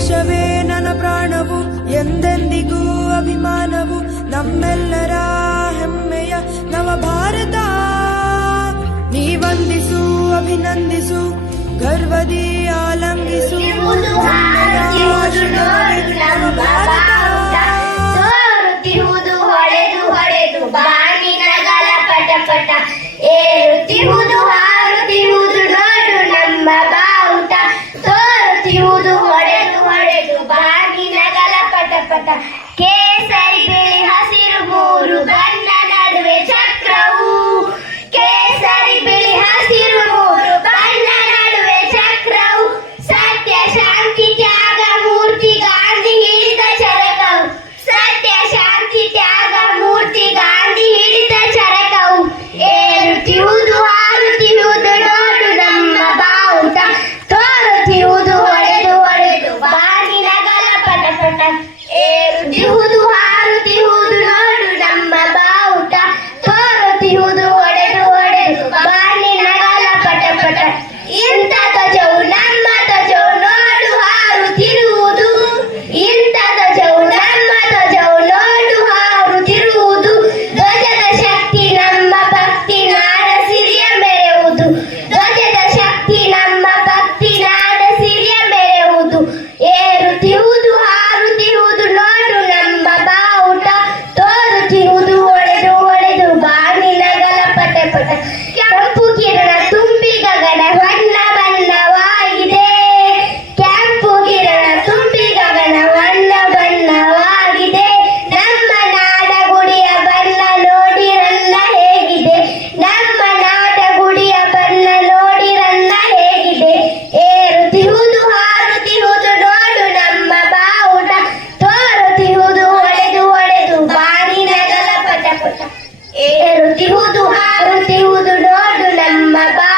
ದೇಶವೇ ನನ್ನ ಪ್ರಾಣವು, ಎಂದೆಂದಿಗೂ ಅಭಿಮಾನವು, ನಮ್ಮೆಲ್ಲರ ಹೆಮ್ಮೆಯ ನವ ಭಾರತ ನೀ ವಂದಿಸು, ಅಭಿನಂದಿಸು, ಗರ್ವದಿ ಆಲಂಬಿಸು ಪಟ ಪಟ que thôi nha. Natal.